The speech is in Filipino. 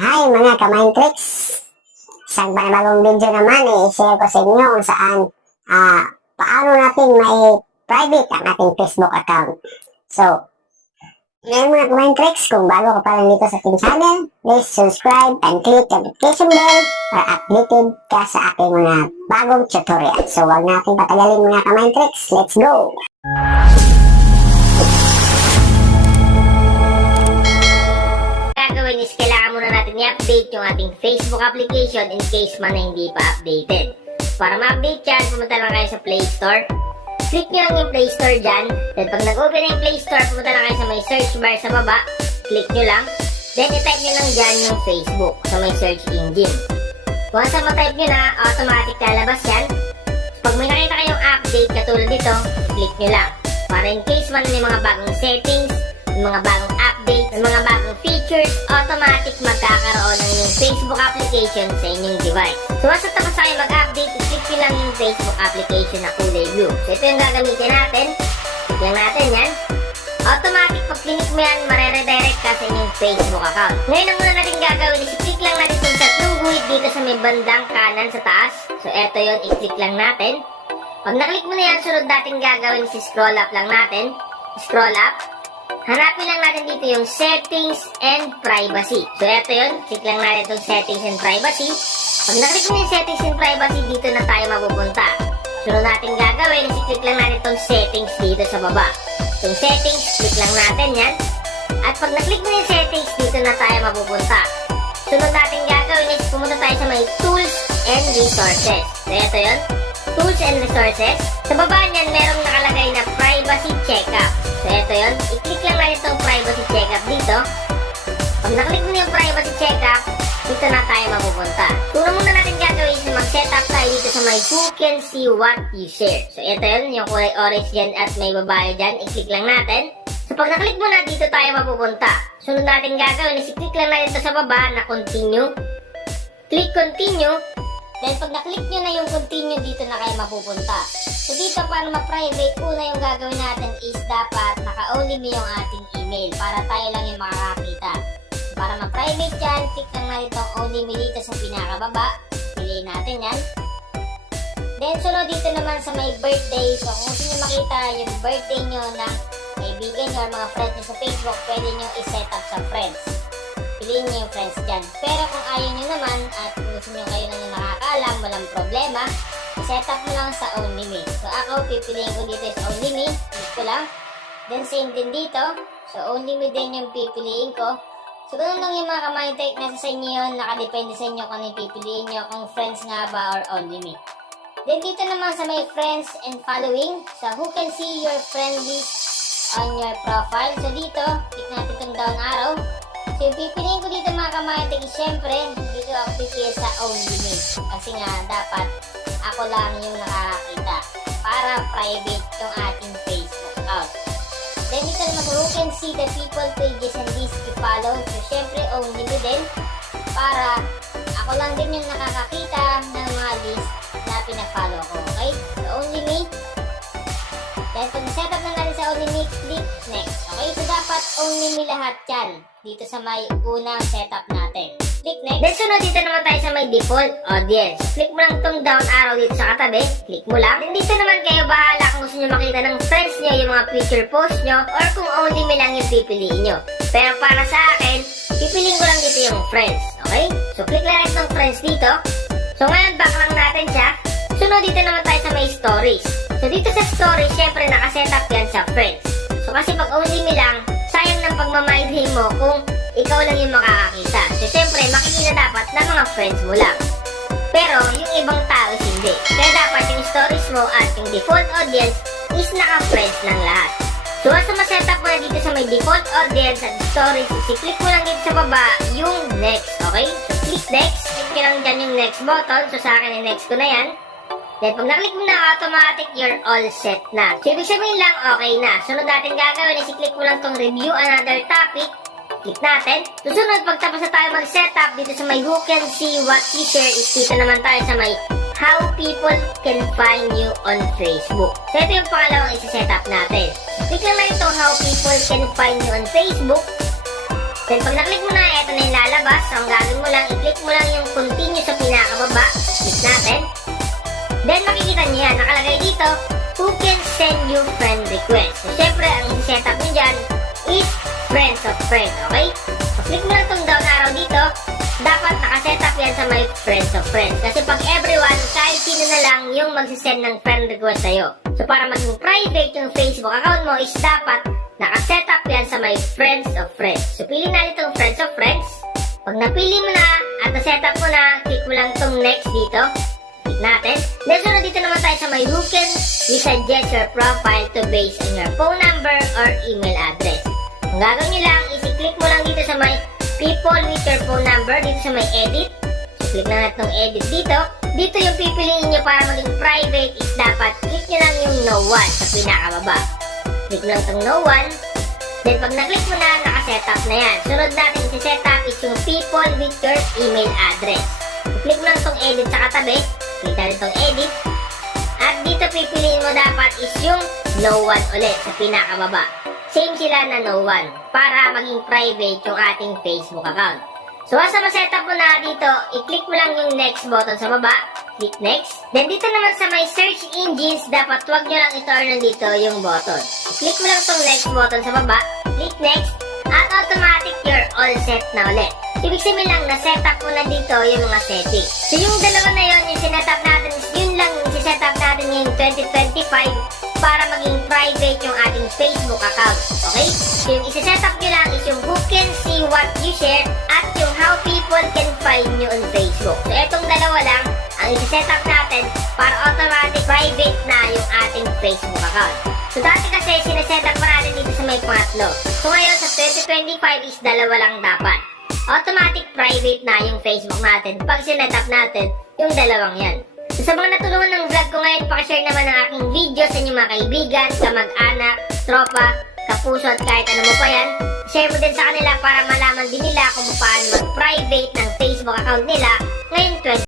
Hi mga ka-Mindtricks! Isang panibagong video naman i-share ko sa inyo kung saan paano natin may private ang ating Facebook account. So, ngayon mga ka-Mindtricks, kung bago ka pa lang dito sa ating channel, please subscribe and click the notification bell para updated ka sa ating mga bagong tutorial. So, huwag natin patagalin mga ka-Mindtricks. Let's go! Gagawin is kailangan muna natin i-update yung ating Facebook application in case man na hindi pa updated. Para ma-update yan, pumunta lang kayo sa Play Store. Click nyo lang yung Play Store dyan. Then pag nag-open na yung Play Store, pumunta lang kayo sa may search bar sa baba. Click nyo lang. Then i-type nyo lang dyan yung Facebook sa may search engine. Once na ma-type nyo na, automatic lalabas yan. Pag may nakita kayong update katulad dito, click nyo lang. Para in case man may mga bagong settings, mga bagong updates, mga bagong features, automatic magkakaroon ng inyong Facebook application sa inyong device. So once tapos na kayo mag-update, i-click nyo lang yung Facebook application na kulay blue. So ito yung gagamitin natin. Click lang natin yan. Automatic pag click mo yan, mareredirect ka sa inyong Facebook account. Ngayon ang muna natin gagawin is i-click lang natin itong tatlong guhit dito sa may bandang kanan sa taas. So eto yun, i-click lang natin. Pag naklik mo na yan, sunod natin gagawin is scroll up lang natin. Scroll up. Hanapin lang natin dito yung settings and privacy. So eto yun, click lang natin itong settings and privacy. Pag naklik mo yung settings and privacy, dito na tayo mapupunta. Sunod natin gagawin is i-click lang natin itong settings dito sa baba. Itong settings, click lang natin yan. At pag naklik mo yung settings, dito na tayo mapupunta. Sunod natin gagawin is pumunta tayo sa may tools and resources. So eto yun, tools and resources. Sa baba niyan, merong nakalagay na privacy checkup. So eto yun, i-click lang natin itong privacy checkup dito. Pag naklik mo yung privacy checkup, dito na tayo mapupunta. Una muna natin gagawin is mag-setup tayo dito sa may who can see what you share. So eto yun, yung kulay orange dyan at may babae dyan, i-click lang natin. So pag naklik mo na, dito tayo mapupunta. Sunod natin gagawin is i-click lang natin ito sa baba na continue. Click continue. Then pag naklik nyo na yung continue, dito na kayo mapupunta. So dito para ma-private, una yung gagawin natin is dapat naka-only mo yung ating email para tayo lang yung makakakita. So para ma-private yan, click lang natin itong only me dito sa pinakababa. Piliin natin yan. Then sunod dito naman sa may birthday. So kung gusto nyo makita yung birthday nyo ng kaibigan nyo or mga friends nyo sa Facebook, pwede nyo i-set up sa friends. Piliin nyo yung friends dyan. Pero kung ayaw nyo naman at gusto nyo kayo na yung nakakaalam, walang problema, set up mo lang sa only me. So ako, pipiliin ko dito is only me. Click ko lang. Then same din dito. So only me din yung pipiliin ko. So ganun lang yung mga ka-Mindtricks, nasa sa inyo yun. Nakadepende sa inyo kung ano yung pipiliin nyo, kung friends nga ba or only me. Then dito naman sa may friends and following. So who can see your friend list on your profile. So dito, click natin itong down arrow. So yung pipiliin ko dito mga ka-Mindtricks, syempre, dito ako pipili sa only me. Kasi nga, dapat ako lang yung nakakakita para private yung ating Facebook account. Then dito naman sa who can see the people pages and list you follow. So syempre, only me din. Para ako lang din yung nakakakita ng mga list na pinafollow ko. Okay? So only me. Then pag setup na natin sa only me, click next. Okay? So dapat only me lahat yan. Dito sa may unang setup natin. Click next. Then sunod dito naman tayo sa may default audience. Click mo lang itong down arrow dito sa katabi. Click mo lang. Then dito naman kayo bahala kung gusto nyo makita ng friends nyo, yung mga picture post nyo, or kung only me lang yung pipiliin nyo. Pero para sa akin, pipiliin ko lang dito yung friends. Okay? So click lang itong friends dito. So ngayon back lang natin siya. Sunod dito naman tayo sa may stories. So dito sa stories, syempre nakasetup yan sa friends. So kasi pag only me lang, sayang ng pagmamindhin mo kung ikaw lang yung makakakita. So syempre, makikita dapat ng mga friends mo lang. Pero yung ibang tao is hindi. Kaya dapat yung stories mo at yung default audience is naka-friends lang lahat. So once na ma-setup mo na dito sa may default audience at stories, i-click mo lang dito sa baba yung next. Okay? So click next. Click nyo lang dyan yung next button. So sa akin, next ko na yan. Then pag naklik mo na, automatic you're all set na. So ibig sabihin lang, okay na. Sunod natin gagawin is i-click mo lang tong review another topic. Click natin. Susunod, pagtapos na tayo mag-setup dito sa may who can see what you share, is dito naman tayo sa may how people can find you on Facebook. So ito yung pangalawang isi-setup natin. Click lang na itong how people can find you on Facebook. Then pag naklik mo na, ito na yan lalabas. So, ang gagawin mo lang, i-click mo lang yung continue sa pinakababa. Click natin. Then, makikita nyo yan. Nakalagay dito, who can send you friend request. So, syempre, ang i-setup nyo dyan is friends of friends, okay? So, click mo lang itong down arrow dito. Dapat nakasetup yan sa my friends of friends. Kasi pag everyone, kahit sino na lang yung magsisend ng friend request sa'yo. So, para maging private yung Facebook account mo is dapat nakasetup yan sa my friends of friends. So, pili na itong friends of friends. Pag napili mo na at na-setup mo na, click mo lang itong next dito. Click natin. Then, sunod dito naman tayo sa my who can we suggest your profile to base on your phone number or email address. Ang gagawin nyo lang is i-click mo lang dito sa my people with your phone number, dito sa may edit. So, click na natin itong edit dito. Dito yung pipiliin nyo para maging private is dapat click nyo lang yung no one sa pinakababa. Click mo lang itong no one. Then, pag na-click mo na, nakasetup na yan. Sunod natin isi-setup is yung people with your email address. So, click mo lang itong edit sa katabi. Click natin itong edit. At dito pipiliin mo dapat is yung no one ulit sa pinakababa. Same sila na no one para maging private yung ating Facebook account. So, once na ma-setup mo na dito, i-click mo lang yung next button sa baba. Click next. Then, dito naman sa may search engines, dapat wag nyo lang i-turn dito yung button. Click mo lang itong next button sa baba. Click next. At automatic, you're all set na ulit. Ibig sabihin lang, na-setup mo na dito yung mga settings. So, yung dalawa na yun, yung sinetup natin, yun lang yung sisetup natin ngayong 2025 para maging private yung ating Facebook account. Okay? So, yung isi-setup nyo lang is yung who can see what you share at yung how people can find you on Facebook. So, etong dalawa lang ang isi-setup natin para automatic private na yung ating Facebook account. So, dati kasi sinesetup pa natin dito sa may pangatlo. So, ngayon sa 2025 is dalawa lang dapat. Automatic private na yung Facebook natin pag sinetup natin yung dalawang yan. So, sa mga natulungan ng vlog ko ngayon, pakishare naman ang aking video sa inyong mga kaibigan, kamag-anak, tropa, kapuso at kahit ano mo pa yan. Share mo din sa kanila para malaman din nila kung paano mag-private ng Facebook account nila ngayong 20.